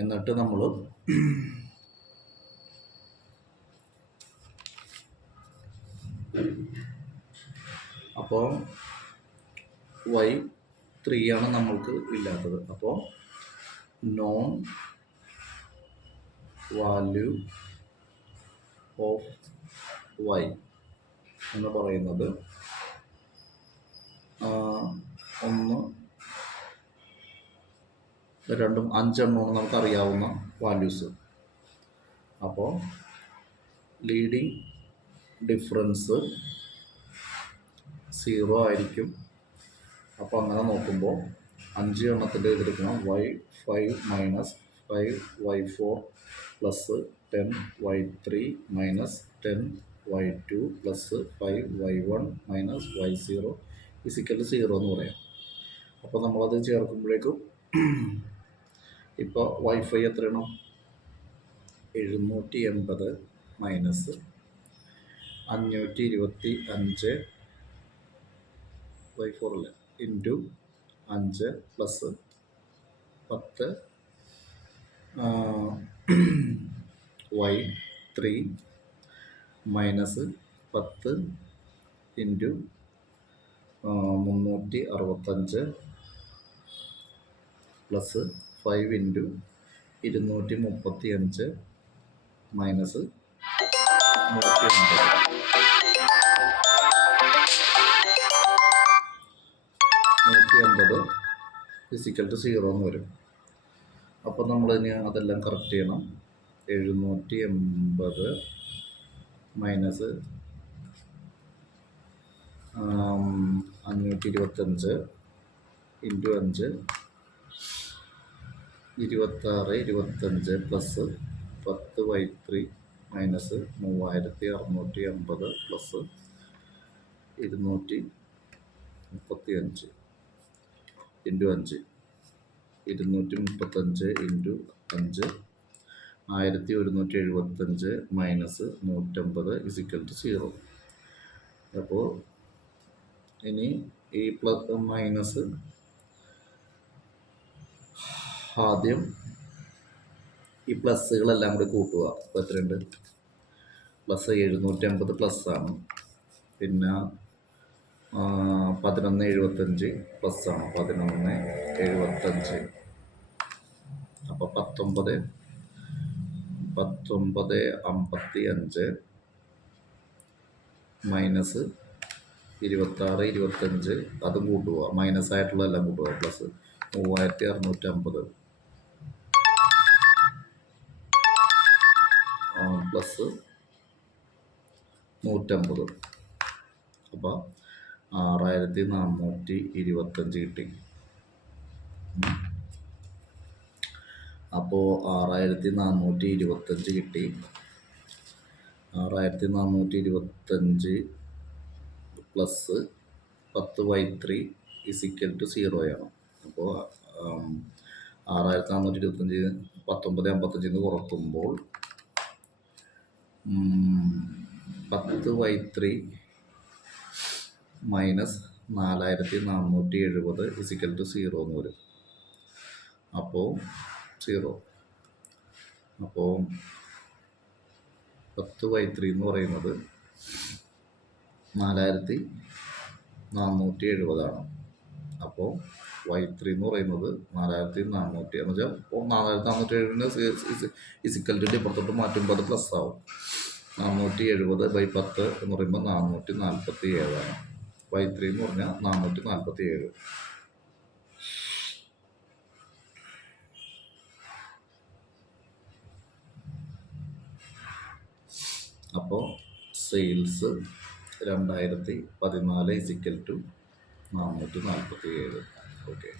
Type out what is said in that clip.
എന്നിട്ട് നമ്മൾ അപ്പോൾ y3 ആണ് നമ്മൾക്ക് ഇല്ലാത്തത്. അപ്പോൾ നോൺ വാല്യൂ ഓഫ് y എന്ന് പറയുന്നത് 1, 2, 5 എണ്ണമാണ് നമുക്കറിയാവുന്ന വാല്യൂസ്. അപ്പോൾ ലീഡിങ് ഡിഫറൻസ് 0 ആയിരിക്കും. അപ്പോൾ അങ്ങനെ നോക്കുമ്പോൾ 5 എണ്ണത്തിൻ്റെ എഴുതിയിരിക്കണം y5 minus 5y4 plus 10y3 minus 10y2 plus 5y1 minus y0 is equal 0 എന്ന് പറയാം. അപ്പോൾ നമ്മളത് ചേർക്കുമ്പോഴേക്കും ഇപ്പോൾ y5 എത്രയാണ്? 780 മൈനസ് 525 y4 അല്ലേ into 5 plus 10 y3 minus 10 into 365 plus 5 into 235 minus 150 equal to 0 എന്ന് വരും. അപ്പോൾ നമ്മളിനി അതെല്ലാം കറക്റ്റ് ചെയ്യണം. 780 minus 525 into 5 2625 plus 10y3 minus 3650 plus 235 into 5 235 into 5 1175 minus 150 equal to 0. അപ്പോൾ ഇനി ഈ പ്ലസ് മൈനസ് ആദ്യം ഈ പ്ലസ്സുകളെല്ലാം കൂടി കൂട്ടുക. അപ്പോൾ എത്രയുണ്ട്? പ്ലസ് 750 പ്ലസ്സാണ്, പിന്നെ 1175 പ്ലസ്സാണ്, 1175. അപ്പോൾ 1955 മൈനസ് 2625 അതും കൂട്ടുക, മൈനസ് ആയിട്ടുള്ളതെല്ലാം കൂട്ടുക, പ്ലസ് 3650 പ്ലസ് 150. അപ്പോൾ 6425 കിട്ടി. അപ്പോൾ 6425 കിട്ടി. 6425 പ്ലസ് 10y3 ഇസിക്കൽ ടു 0 ആണ്. അപ്പോൾ 6425 1955 കുറക്കുമ്പോൾ 10y3 മൈനസ് 4470 ഇസിക്കൽ ടു 0 എന്ന് വരും. അപ്പോൾ 0. അപ്പോൾ 10y3 എന്ന് പറയുന്നത് 4470 ആണ്. അപ്പോൾ y3 എന്ന് പറയുന്നത് 4400 എന്ന് വെച്ചാൽ 4470 ഇസിക്കൽ ടു ഇപ്പുറത്തോട്ട് മാറ്റുമ്പോൾ അത് പ്ലസ് ആവും. 470/10 എന്ന് പറയുമ്പോൾ 447 ആണ്. y3 എന്ന് പറഞ്ഞാൽ 447. അപ്പോൾ സെയിൽസ് 2014 ഇസിക്കൽ ടു 447. ഓക്കെ.